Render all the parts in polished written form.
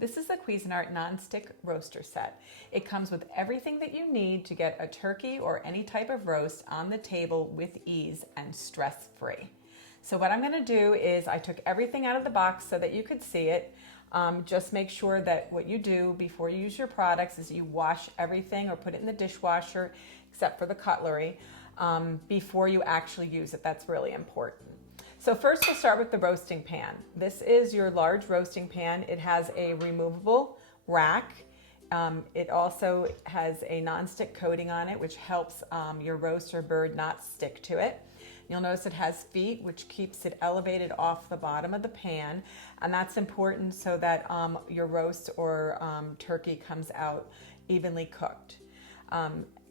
This is the Cuisinart non-stick roaster set. It comes with everything that you need to get a turkey or any type of roast on the table with ease and stress-free. So what I'm going to do is I took everything out of the box so that you could see it. Just make sure that what you do before you use your products is you wash everything or put it in the dishwasher, except for the cutlery, before you actually use it. That's really important. So first we'll start with the roasting pan. This is your large roasting pan. It has a removable rack. It also has a non-stick coating on it, which helps your roast or bird not stick to it. You'll notice it has feet, which keeps it elevated off the bottom of the pan, and that's important so that your roast or turkey comes out evenly cooked.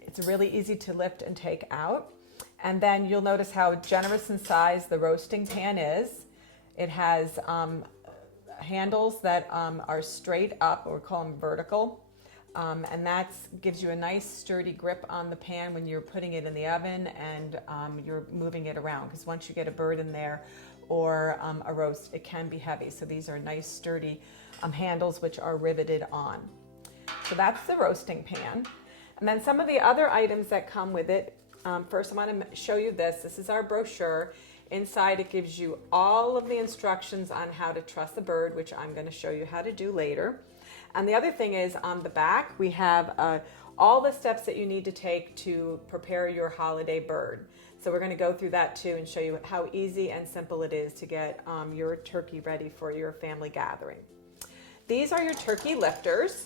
It's really easy to lift and take out. And then you'll notice how generous in size the roasting pan is. It has handles that are straight up, or we call them vertical. And that gives you a nice sturdy grip on the pan when you're putting it in the oven and you're moving it around. Because once you get a bird in there or a roast, it can be heavy. So these are nice sturdy handles which are riveted on. So that's the roasting pan. And then some of the other items that come with it. First, I want to show you this. This is our brochure. Inside, it gives you all of the instructions on how to truss a bird, which I'm going to show you how to do later. And the other thing is, on the back, we have all the steps that you need to take to prepare your holiday bird. So we're going to go through that too and show you how easy and simple it is to get your turkey ready for your family gathering. These are your turkey lifters.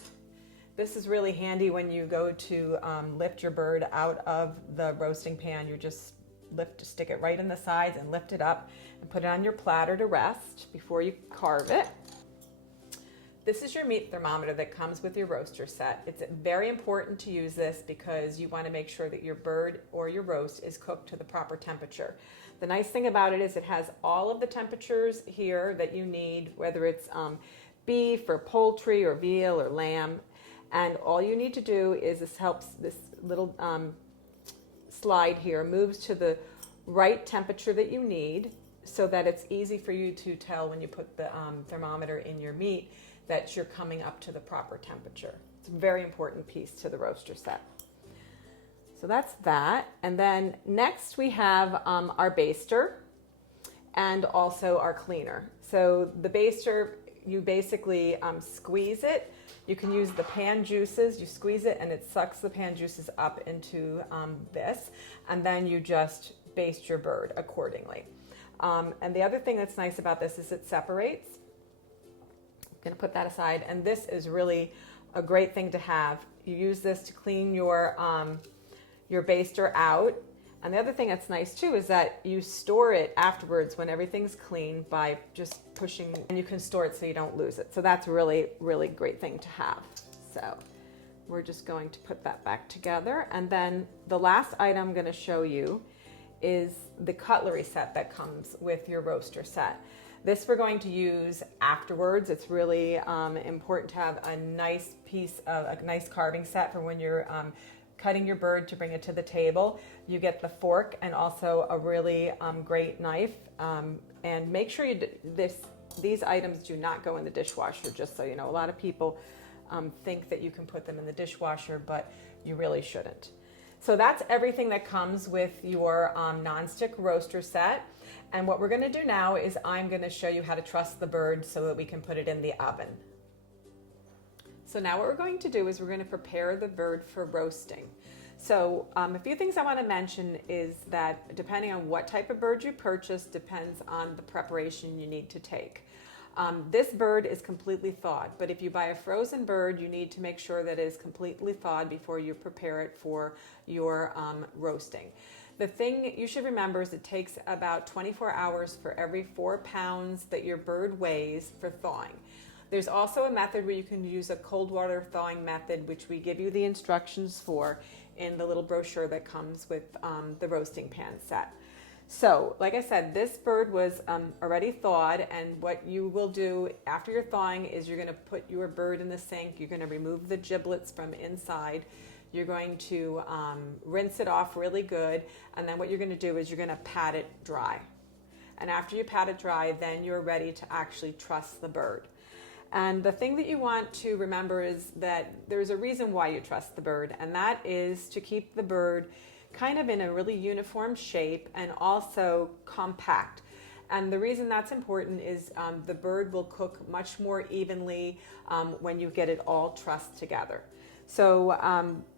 This is really handy when you go to lift your bird out of the roasting pan. You just stick it right in the sides and lift it up and put it on your platter to rest before you carve it. This is your meat thermometer that comes with your roaster set. It's very important to use this because you want to make sure that your bird or your roast is cooked to the proper temperature. The nice thing about it is it has all of the temperatures here that you need, whether it's beef or poultry or veal or lamb. And all you need to do is this little slide here moves to the right temperature that you need so that it's easy for you to tell when you put the thermometer in your meat that you're coming up to the proper temperature. It's a very important piece to the roaster set. So that's that. And then next we have our baster and also our cleaner. So the baster, you basically squeeze it. You can use the pan juices. You squeeze it and it sucks the pan juices up into this, and then you just baste your bird accordingly. And the other thing that's nice about this is it separates. I'm going to put that aside, and this is really a great thing to have. You use this to clean your baster out. And the other thing that's nice too is that you store it afterwards when everything's clean by just pushing, and you can store it so you don't lose it. So that's a really, really great thing to have. So we're just going to put that back together. And then the last item I'm going to show you is the cutlery set that comes with your roaster set. This we're going to use afterwards. It's really important to have a nice carving set for when you're cutting your bird to bring it to the table. You get the fork and also a really great knife. And make sure these items do not go in the dishwasher, just so you know. A lot of people think that you can put them in the dishwasher, but you really shouldn't. So that's everything that comes with your nonstick roaster set. And what we're going to do now is I'm going to show you how to truss the bird so that we can put it in the oven. So now what we're going to do is we're going to prepare the bird for roasting. So a few things I want to mention is that depending on what type of bird you purchase depends on the preparation you need to take. This bird is completely thawed, but if you buy a frozen bird, you need to make sure that it is completely thawed before you prepare it for your roasting. The thing you should remember is it takes about 24 hours for every 4 pounds that your bird weighs for thawing. There's also a method where you can use a cold water thawing method, which we give you the instructions for in the little brochure that comes with the roasting pan set. So, like I said, this bird was already thawed, and what you will do after your thawing is you're going to put your bird in the sink. You're going to remove the giblets from inside. You're going to rinse it off really good, and then what you're going to do is you're going to pat it dry. And after you pat it dry, then you're ready to actually truss the bird. And the thing that you want to remember is that there's a reason why you truss the bird, and that is to keep the bird kind of in a really uniform shape and also compact. And the reason that's important is the bird will cook much more evenly when you get it all trussed together. So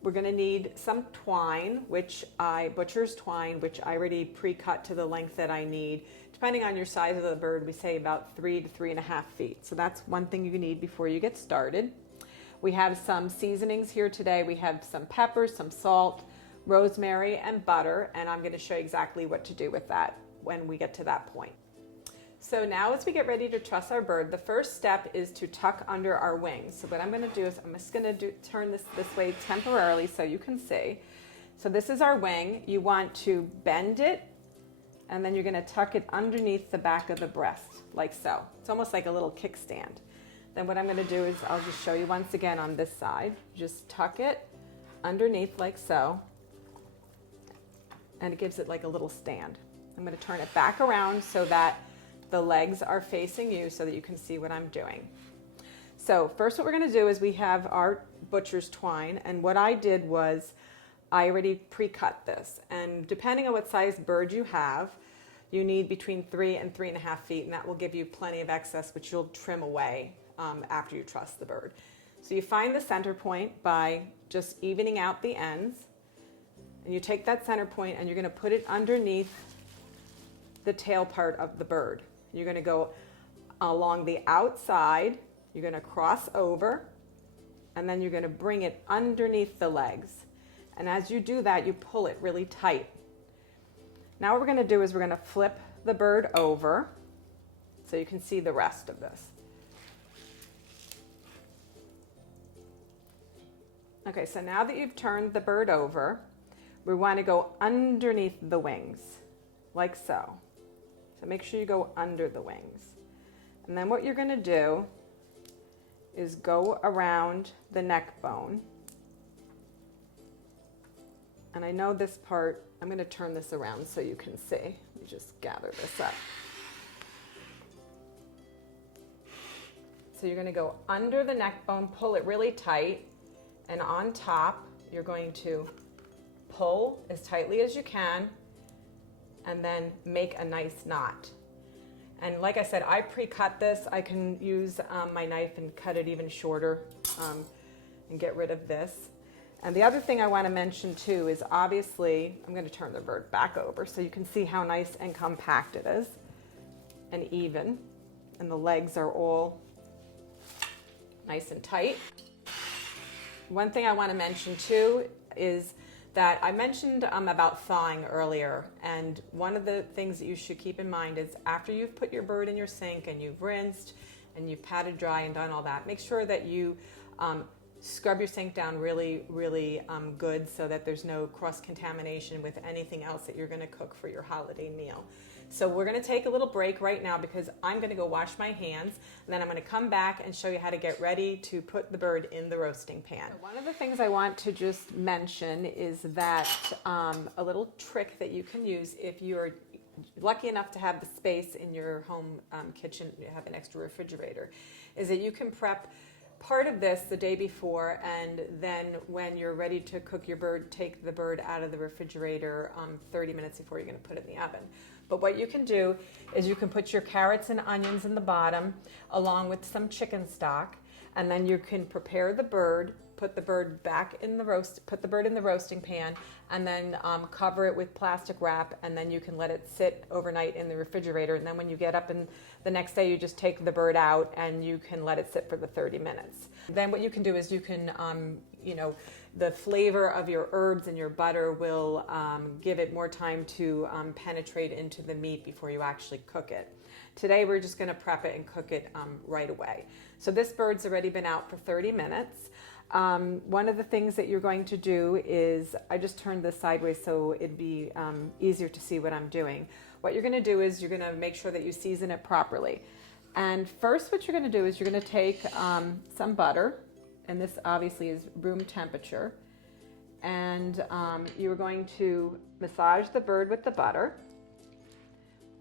we're going to need some twine, butcher's twine, which I already pre-cut to the length that I need. Depending on your size of the bird, we say about 3 to 3.5 feet. So that's one thing you need before you get started. We have some seasonings here today. We have some pepper, some salt, rosemary, and butter, and I'm going to show you exactly what to do with that when we get to that point. So now as we get ready to truss our bird, the first step is to tuck under our wings. So what I'm going to do is I'm just going to turn this way temporarily so you can see. So this is our wing. You want to bend it, and then you're going to tuck it underneath the back of the breast, like so. It's almost like a little kickstand. Then what I'm going to do is I'll just show you once again on this side. Just tuck it underneath like so, and it gives it like a little stand. I'm going to turn it back around so that the legs are facing you so that you can see what I'm doing. So first what we're going to do is we have our butcher's twine, and what I did was I already pre-cut this, and depending on what size bird you have, you need between 3 and 3.5 feet, and that will give you plenty of excess, which you'll trim away after you truss the bird. So you find the center point by just evening out the ends, and you take that center point and you're going to put it underneath the tail part of the bird. You're going to go along the outside, you're going to cross over, and then you're going to bring it underneath the legs. And as you do that, you pull it really tight. Now what we're going to do is we're going to flip the bird over so you can see the rest of this. Okay, so now that you've turned the bird over, we want to go underneath the wings, like so. So make sure you go under the wings. And then what you're going to do is go around the neck bone. And I know this part, I'm going to turn this around so you can see. Let me just gather this up. So you're going to go under the neck bone, pull it really tight, and on top you're going to pull as tightly as you can and then make a nice knot. And like I said, I pre-cut this. I can use my knife and cut it even shorter and get rid of this. And the other thing I want to mention too is obviously, I'm going to turn the bird back over so you can see how nice and compact it is and even. And the legs are all nice and tight. One thing I want to mention too is that I mentioned about thawing earlier, and one of the things that you should keep in mind is after you've put your bird in your sink and you've rinsed and you've patted dry and done all that, make sure that you scrub your sink down really, really good so that there's no cross-contamination with anything else that you're going to cook for your holiday meal. So we're going to take a little break right now because I'm going to go wash my hands, and then I'm going to come back and show you how to get ready to put the bird in the roasting pan. So one of the things I want to just mention is that a little trick that you can use if you're lucky enough to have the space in your home kitchen, you have an extra refrigerator, is that you can prep part of this the day before, and then when you're ready to cook your bird, take the bird out of the refrigerator 30 minutes before you're going to put it in the oven. But what you can do is you can put your carrots and onions in the bottom along with some chicken stock, and then you can prepare the bird, put the bird back in the roasting pan, and then cover it with plastic wrap, and then you can let it sit overnight in the refrigerator. And then when you get up and the next day, you just take the bird out and you can let it sit for the 30 minutes. Then what you can do is you can, the flavor of your herbs and your butter will give it more time to penetrate into the meat before you actually cook it. Today we're just going to prep it and cook it right away. So this bird's already been out for 30 minutes. One of the things that you're going to do is, I just turned this sideways so it'd be easier to see what I'm doing. What you're going to do is you're going to make sure that you season it properly. And first what you're going to do is you're going to take some butter, and this obviously is room temperature, and you're going to massage the bird with the butter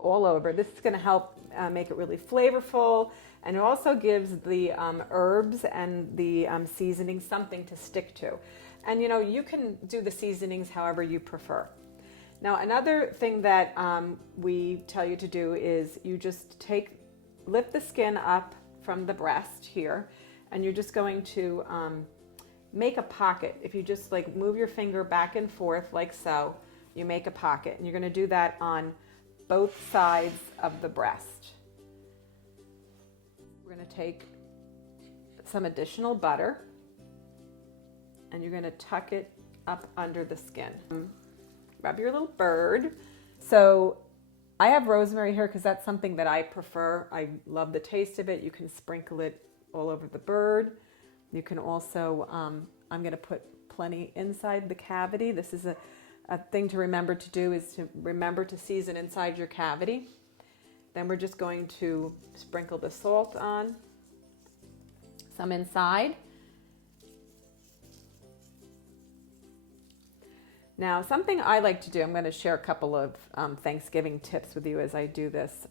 all over. This is going to help make it really flavorful, and it also gives the herbs and the seasoning something to stick to. And you know, you can do the seasonings however you prefer. Now, another thing that we tell you to do is you just lift the skin up from the breast here, and you're just going to make a pocket. If you just like move your finger back and forth like so, you make a pocket, and you're going to do that on both sides of the breast. We're going to take some additional butter, and you're going to tuck it up under the skin. Rub your little bird. So I have rosemary here because that's something that I prefer. I love the taste of it. You can sprinkle it all over the bird. You can also, I'm going to put plenty inside the cavity. This is a thing to remember to do, is to remember to season inside your cavity. Then we're just going to sprinkle the salt on, some inside. Now, something I like to do, I'm going to share a couple of Thanksgiving tips with you as I do this.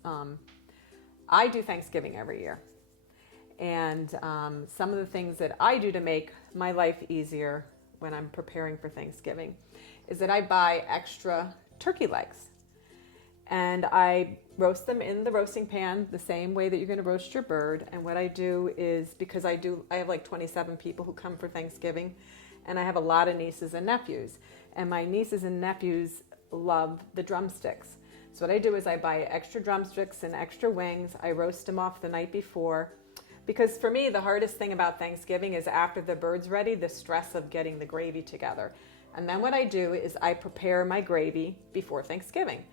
I do Thanksgiving every year. And some of the things that I do to make my life easier when I'm preparing for Thanksgiving is that I buy extra turkey legs. And I roast them in the roasting pan the same way that you're going to roast your bird. And what I do is, because I have like 27 people who come for Thanksgiving, and I have a lot of nieces and nephews. And my nieces and nephews love the drumsticks. So what I do is I buy extra drumsticks and extra wings. I roast them off the night before. Because for me, the hardest thing about Thanksgiving is after the bird's ready, the stress of getting the gravy together. And then what I do is I prepare my gravy before Thanksgiving.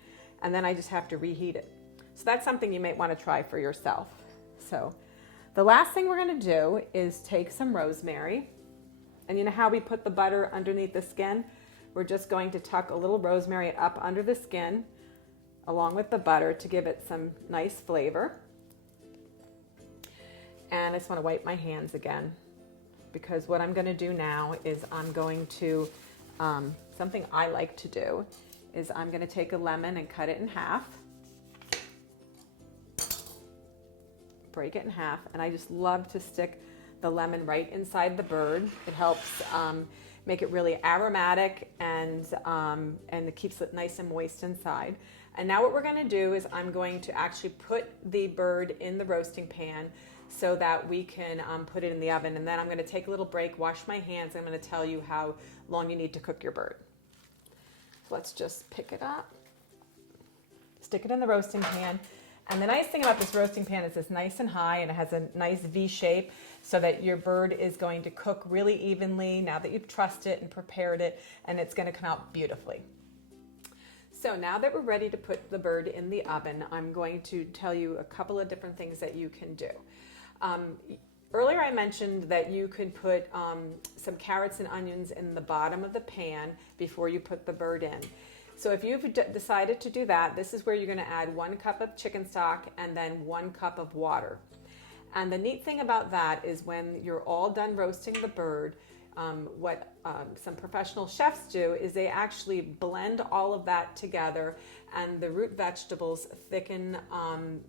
And then I just have to reheat it. So that's something you might want to try for yourself. So the last thing we're going to do is take some rosemary. And you know how we put the butter underneath the skin? We're just going to tuck a little rosemary up under the skin along with the butter to give it some nice flavor. And I just want to wipe my hands again, because what I'm going to do now is I'm going to, something I like to do is I'm going to take a lemon and cut it in half. Break it in half. And I just love to stick the lemon right inside the bird. It helps make it really aromatic, and it keeps it nice and moist inside. And now what we're going to do is I'm going to actually put the bird in the roasting pan so that we can put it in the oven. And then I'm going to take a little break, wash my hands, and I'm going to tell you how long you need to cook your bird. So let's just pick it up, stick it in the roasting pan. And the nice thing about this roasting pan is it's nice and high, and it has a nice V shape so that your bird is going to cook really evenly now that you've trussed it and prepared it, and it's going to come out beautifully. So now that we're ready to put the bird in the oven, I'm going to tell you a couple of different things that you can do. Earlier I mentioned that you could put some carrots and onions in the bottom of the pan before you put the bird in. So if you've decided to do that, this is where you're going to add 1 cup of chicken stock and then 1 cup of water. And the neat thing about that is when you're all done roasting the bird, what some professional chefs do is they actually blend all of that together, and the root vegetables thicken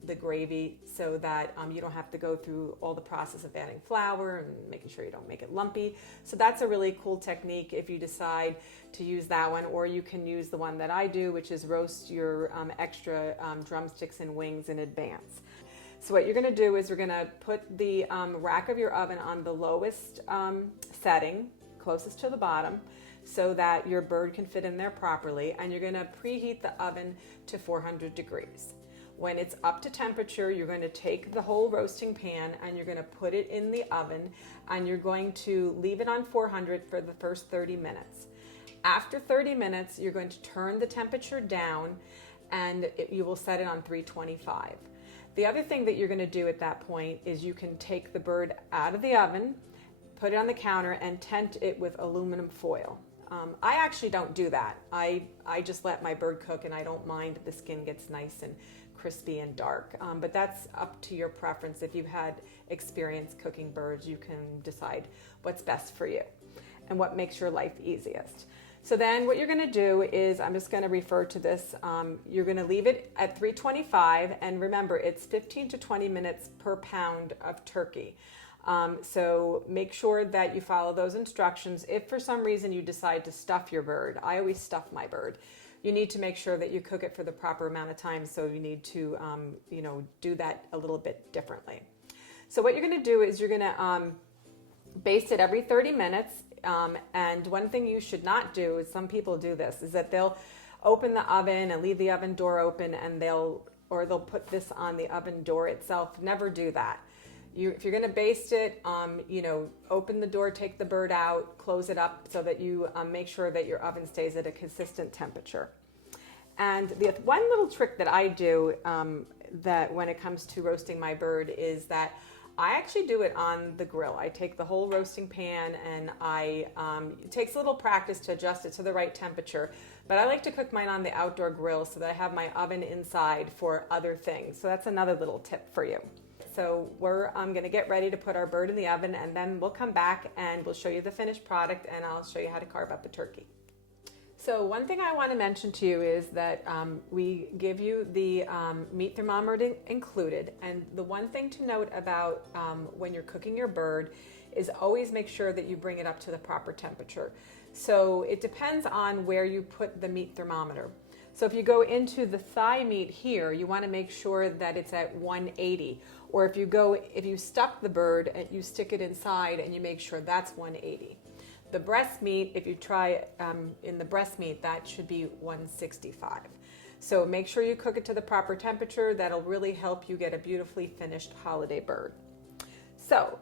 the gravy so that you don't have to go through all the process of adding flour and making sure you don't make it lumpy. So that's a really cool technique if you decide to use that one, or you can use the one that I do, which is roast your extra drumsticks and wings in advance. So what you're going to do is we're going to put the rack of your oven on the lowest setting, closest to the bottom, so that your bird can fit in there properly. And you're going to preheat the oven to 400 degrees. When it's up to temperature, you're going to take the whole roasting pan and you're going to put it in the oven, and you're going to leave it on 400 for the first 30 minutes. After 30 minutes, you're going to turn the temperature down, and you will set it on 325. The other thing that you're going to do at that point is you can take the bird out of the oven, put it on the counter, and tent it with aluminum foil. I actually don't do that. I just let my bird cook, and I don't mind if the skin gets nice and crispy and dark. But that's up to your preference. If you've had experience cooking birds, you can decide what's best for you and what makes your life easiest. So then what you're going to do is, I'm just going to refer to this, you're going to leave it at 325, and remember it's 15 to 20 minutes per pound of turkey. So make sure that you follow those instructions. If for some reason you decide to stuff your bird, I always stuff my bird, you need to make sure that you cook it for the proper amount of time, so you need to do that a little bit differently. So what you're going to do is you're going to baste it every 30 minutes. And one thing you should not do is, some people do this, is that they'll open the oven and leave the oven door open, and they'll put this on the oven door itself. Never do that. If you're going to baste it, open the door, take the bird out, close it up, so that you make sure that your oven stays at a consistent temperature. And the one little trick that I do that when it comes to roasting my bird is that I actually do it on the grill. I take the whole roasting pan, and it takes a little practice to adjust it to the right temperature, but I like to cook mine on the outdoor grill so that I have my oven inside for other things. So that's another little tip for you. So we're going to get ready to put our bird in the oven, and then we'll come back and we'll show you the finished product, and I'll show you how to carve up a turkey. So one thing I want to mention to you is that we give you the meat thermometer included. And the one thing to note about when you're cooking your bird is always make sure that you bring it up to the proper temperature. So it depends on where you put the meat thermometer. So if you go into the thigh meat here, you want to make sure that it's at 180. Or if you stuff the bird and you stick it inside and you make sure that's 180. The breast meat, if you try in the breast meat, that should be 165. So make sure you cook it to the proper temperature. That'll really help you get a beautifully finished holiday bird. So,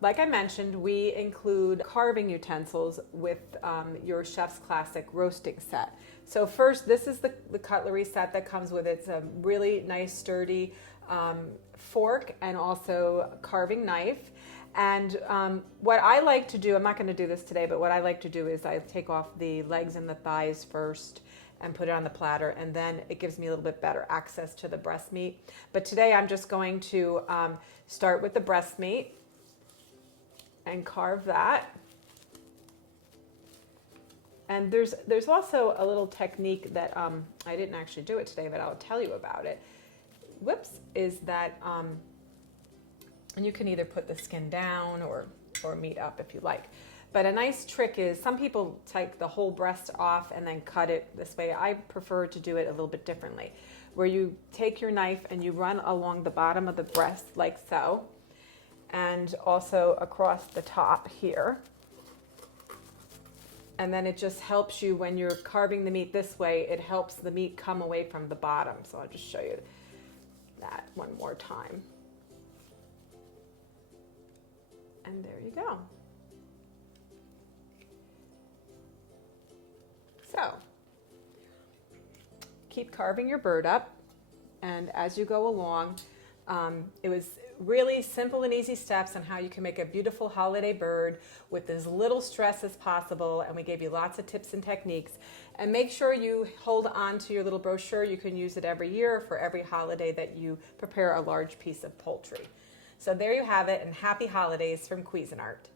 like I mentioned, we include carving utensils with your Chef's Classic roasting set. So first, this is the cutlery set that comes with it. It's a really nice, sturdy fork and also carving knife. And what I like to do, I'm not going to do this today, but what I like to do is I take off the legs and the thighs first and put it on the platter, and then it gives me a little bit better access to the breast meat. But today I'm just going to start with the breast meat and carve that. And there's also a little technique that I didn't actually do it today, but I'll tell you about it. Is that and you can either put the skin down or meat up if you like. But a nice trick is, some people take the whole breast off and then cut it this way. I prefer to do it a little bit differently, where you take your knife and you run along the bottom of the breast like so, and also across the top here. And then it just helps you when you're carving the meat this way, it helps the meat come away from the bottom. So I'll just show you that one more time. And there you go. So keep carving your bird up, and as you go along, it was really simple and easy steps on how you can make a beautiful holiday bird with as little stress as possible, and we gave you lots of tips and techniques. And make sure you hold on to your little brochure. You can use it every year for every holiday that you prepare a large piece of poultry. So there you have it, and happy holidays from Cuisinart.